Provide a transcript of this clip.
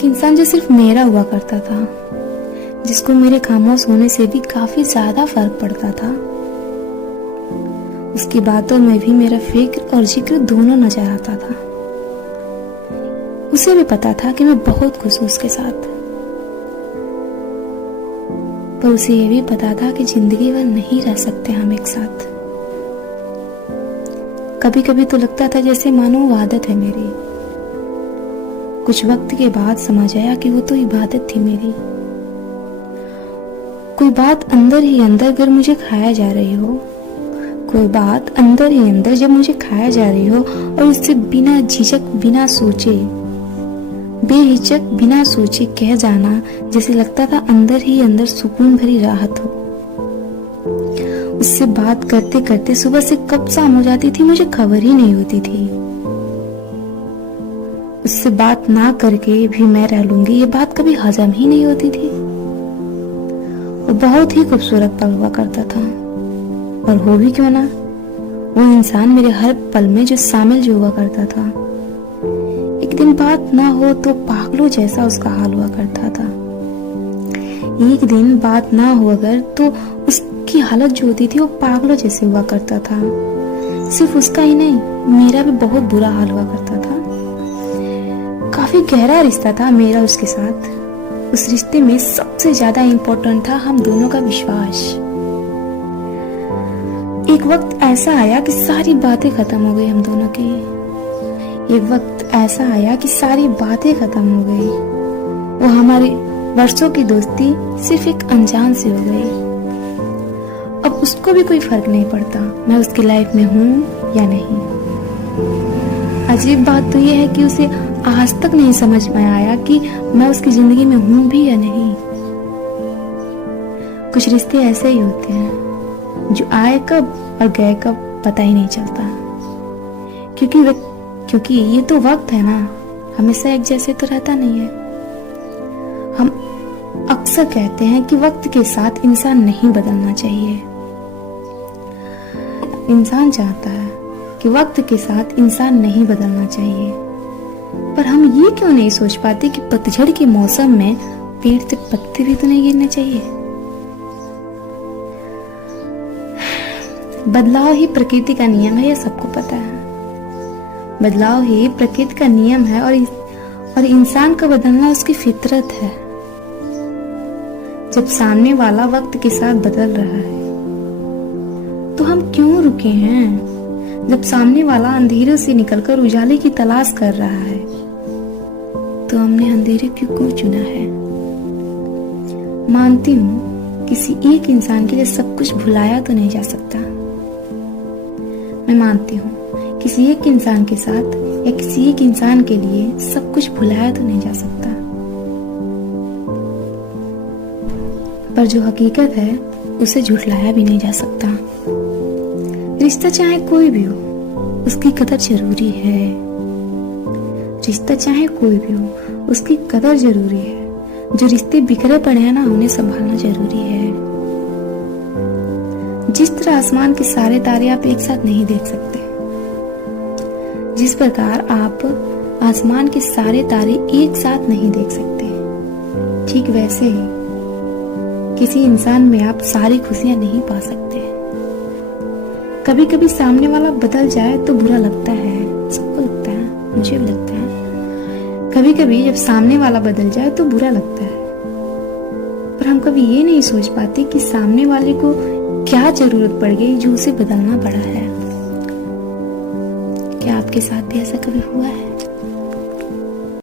एक इंसान जो सिर्फ मेरा हुआ करता था, जिसको मेरे खामोश होने से भी काफी ज्यादा फर्क पड़ता था। उसकी बातों में भी मेरा फिक्र और जिक्र दोनों नजर आता था। उसे भी पता था कि मैं बहुत खुश हूं उसके साथ, पर उसे ये भी पता था कि जिंदगी भर नहीं रह सकते हम एक साथ। कभी कभी तो लगता था जैसे मानो वो आदत है मेरी। कुछ वक्त के बाद समझ आया कि वो तो इबादत थी मेरी। कोई बात अंदर ही अंदर अगर मुझे खाया जा रही हो, कोई बात अंदर ही अंदर जब मुझे खाया जा रही हो और उससे बिना झिझक बिना सोचे, बेहिचक बिना सोचे कह जाना, जैसे लगता था अंदर ही अंदर सुकून भरी राहत हो। उससे बात करते करते सुबह से कब शाम हो जाती थी मुझे खबर ही नहीं होती थी। उससे बात ना करके भी मैं रह लूंगी ये बात कभी हजम ही नहीं होती थी। वो बहुत ही खूबसूरत पल हुआ करता था, और हो भी क्यों ना, वो इंसान मेरे हर पल में जो शामिल जो हुआ करता था। एक दिन बात ना हो तो पागलों जैसा उसका हाल हुआ करता था। एक दिन बात ना हो अगर तो उसकी हालत जो होती थी वो पागलों जैसे हुआ करता था। सिर्फ उसका ही नहीं, मेरा भी बहुत बुरा हाल हुआ करता था। काफी गहरा रिश्ता था मेरा उसके साथ। उस रिश्ते में सबसे ज्यादा इम्पोर्टेंट था हम दोनों का विश्वास। एक वक्त ऐसा आया कि सारी बातें खत्म हो गई हम दोनों की। एक वक्त ऐसा आया कि सारी बातें खत्म हो गई। वो हमारी वर्षों की दोस्ती सिर्फ एक अनजान से हो गई। अब उसको भी कोई फर्क नहीं पड़ता मैं उसकी लाइफ में हूं या नहीं। अजीब बात तो यह है कि उसे आज तक नहीं समझ में आया कि मैं उसकी जिंदगी में हूं भी या नहीं। कुछ रिश्ते ऐसे ही होते हैं जो आए कब और गए कब पता ही नहीं चलता, क्योंकि ये तो वक्त है ना, हमेशा एक जैसे तो रहता नहीं है। हम अक्सर कहते हैं कि वक्त के साथ इंसान नहीं बदलना चाहिए। इंसान चाहता है कि वक्त के साथ इंसान नहीं बदलना चाहिए, पर हम ये क्यों नहीं सोच पाते कि पतझड़ के मौसम में पेड़ से पत्ते भी तो नहीं गिरने चाहिए। बदलाव ही प्रकृति का नियम है, यह सबको पता है। बदलाव ही प्रकृति का नियम है और इंसान का बदलना उसकी फितरत है। जब सामने वाला वक्त के साथ बदल रहा है तो हम क्यों रुके हैं? जब सामने वाला अंधेरे से निकलकर उजाले की तलाश कर रहा है तो हमने अंधेरे क्यों चुना है? मानती हूं किसी एक इंसान के लिए सब कुछ भुलाया तो नहीं जा सकता। मैं मानती हूँ किसी एक इंसान के साथ या किसी एक इंसान के लिए सब कुछ भुलाया तो नहीं जा सकता, पर जो हकीकत है उसे झुठलाया भी नहीं जा सकता। रिश्ता चाहे कोई भी हो, उसकी कदर जरूरी है। रिश्ता चाहे कोई भी हो, उसकी कदर जरूरी है। जो रिश्ते बिखरे पड़े हैं ना, उन्हें संभालना जरूरी है। जिस तरह आसमान के सारे तारे आप एक साथ नहीं देख सकते, जिस प्रकार आप आसमान के सारे तारे एक साथ नहीं देख सकते, ठीक वैसे ही किसी इंसान में आप सारी खुशियां नहीं पा सकते। कभी कभी सामने वाला बदल जाए तो बुरा लगता है, सबको लगता है, मुझे भी लगता है। कभी कभी जब सामने वाला बदल जाए तो बुरा लगता है, पर हम कभी ये नहीं सोच पाते कि सामने वाले को क्या जरूरत पड़ गई जो उसे बदलना पड़ा है। क्या आपके साथ भी ऐसा कभी हुआ है?